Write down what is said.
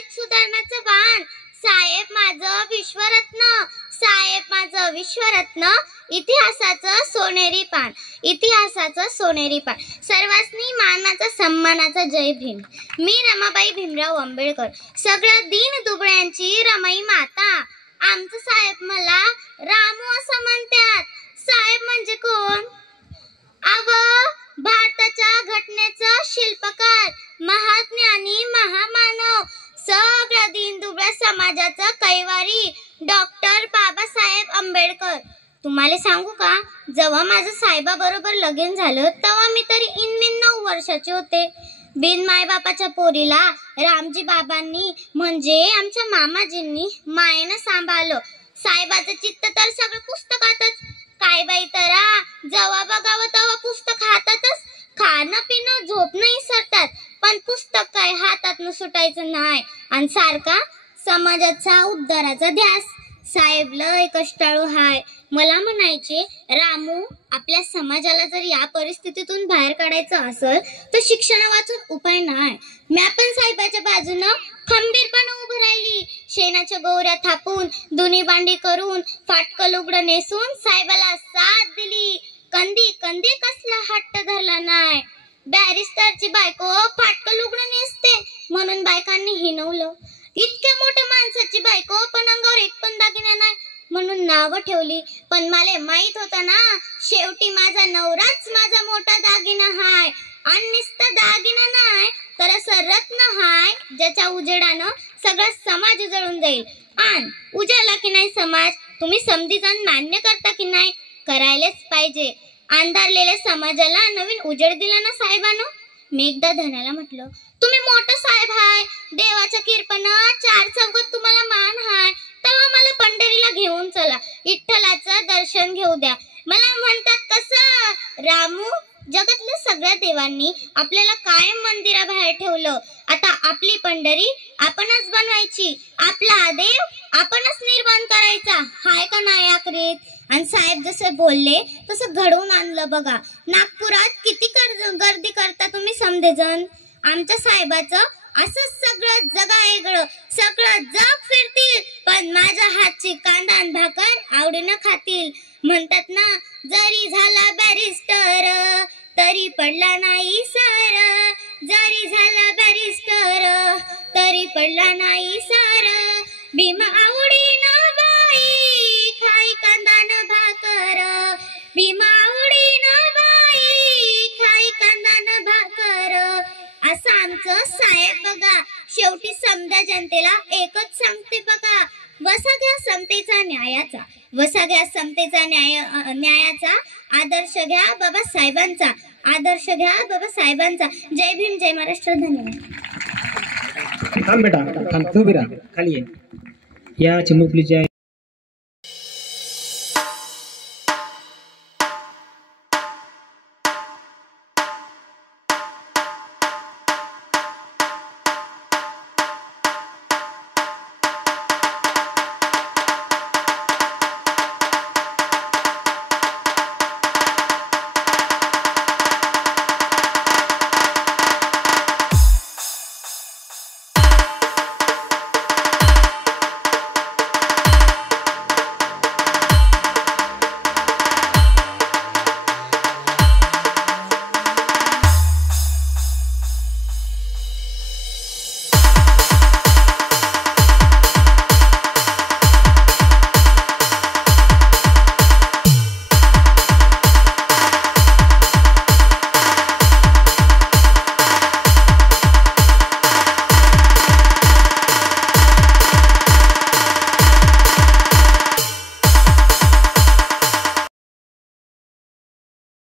दलित सुधारणाचं बाण, साहेब माझं विश्वरत्न, साहेब माझं विश्वरत्न, इतिहासाचं सोनेरी पान, इतिहासाचं सोनेरी पान. सर्वांनी मानाचा सन्मानाचा जय भीम. मी रमाबाई भीमराव आंबेडकर, सगळ्या दीन दुबळ्यांची रमाई माता. आमचं साहेब मला रामू असं म्हणतात. साहेब म्हणजे कोण? भारताच्या घटनेचं शिल्पकार, महाज्ञानी, महामानव, सगळ्या दीनदुबळ्या समाजाचा कैवारी डॉक्टर बाबासाहेब आंबेडकर. तुम्हाला सांगू का, जेव्हा माझं साहेबाबरोबर लगीन झालं तेव्हा मी तरी 9 वर्षाचे होते. बिन मायबापाच्या पोरीला रामजी बाबांनी म्हणजे आमच्या मामाजींनी मायेनं सांभाळलं. साहेबाचं चित्त तर सगळं पुस्तकातच. काय बाई तरा, जेव्हा बघावं तेव्हा पुस्तक हातातच. खाणं पिणं झोपणं विसरतात, पण पुस्तक काय हातातनं सुटायचं नाही. आणि सारखा समाजाचा उद्धाराचा ध्यास. साहेब लय कष्टाळू हाय. मला म्हणायचे, रामू, आपल्या समाजाला जर या परिस्थितीतून बाहेर काढायचं असेल तर शिक्षणावाचून उपाय नाही. मी पण साहेबाच्या बाजूनं खंबीरपणे उभं राहिली. शेणाच्या गोवऱ्या थापून, धुनी भांडी करून, फाटकं लुगडं नेसून साहेबाला साथ दिली. कंदी कंदी कसला हट्ट धरला नाही. बॅरिस्टरची बायको फाटकं लुगडं नेसते म्हणून बायकांनी हिणवलं. इतक्या मोठ्या माणसाची बायको पण अंगावर एक पण दागिना नाही म्हणून नाव ठेवली. पण मला माहित होतं ना, शेवटी माझा नवराच माझा मोठा दागिना हाय. आणि नुसता दागिना नाही तर असं रत्न हाय ज्याच्या उजेडानं सगळा समाज उजळून जाईल. आणि उजळला की नाही समाज, तुम्ही समधीजण मान्य करता की नाही? करायलाच पाहिजे. अंधारलेल्या समाजाला नवीन उजेड दिला ना साहेबानं. मी एकदा धनाला म्हटलं, तुम्ही मोठं साहेब हाय, देवाच्या किरपणं 4 चौघात तुम्हाला मान हाय, तेव्हा मला पंढरीला घेऊन चला, विठ्ठलाचं दर्शन घेऊ द्या. मला म्हणतात, कसं रामू, जगातल्या सगळ्या देवांनी आपल्याला कायम मंदिराबाहेर ठेवलं. आता आपली पंढरी आपणच बनवायची, आपला देव आपणच निर्माण करायचा. हाय का नाही आखरीत? आणि साहेब जसं बोलले तसं घडवून आणलं बघा. नागपुरात किती गर्दी करता तुम्ही समधेजण. आमच्या साहेबाचं असं सगळं जगा वेगळं, सगळं जग फिरतील पण माझ्या हातची कांदा आणि भाकर आवडीनं खातील. म्हणतात ना, जरी झाला बॅरिस्टर तरी पडला नाही सर, जरी झाला बॅरिस्टर तरी पडला नाही सर. भीम आवडीनं बाई खाई कांदा न भाकर, भीम आवडीनं बाई खाई कांदा न भाकर. असं आमचं साहेब बघा. शेवटी समजा जनतेला एकच सांगते बघा, वसा घ्या समतेचा न्यायाचा, वसा घ्या समतेचा न्यायाचा, आदर्श घ्या बाबासाहेबांचा, आदर्श घ्या बाबासाहेबांचा. जय भीम, जय महाराष्ट्र. धन्यवाद. थांब बेटा, थांब, तू बिरा खाली ये. या चिमुकलीच्या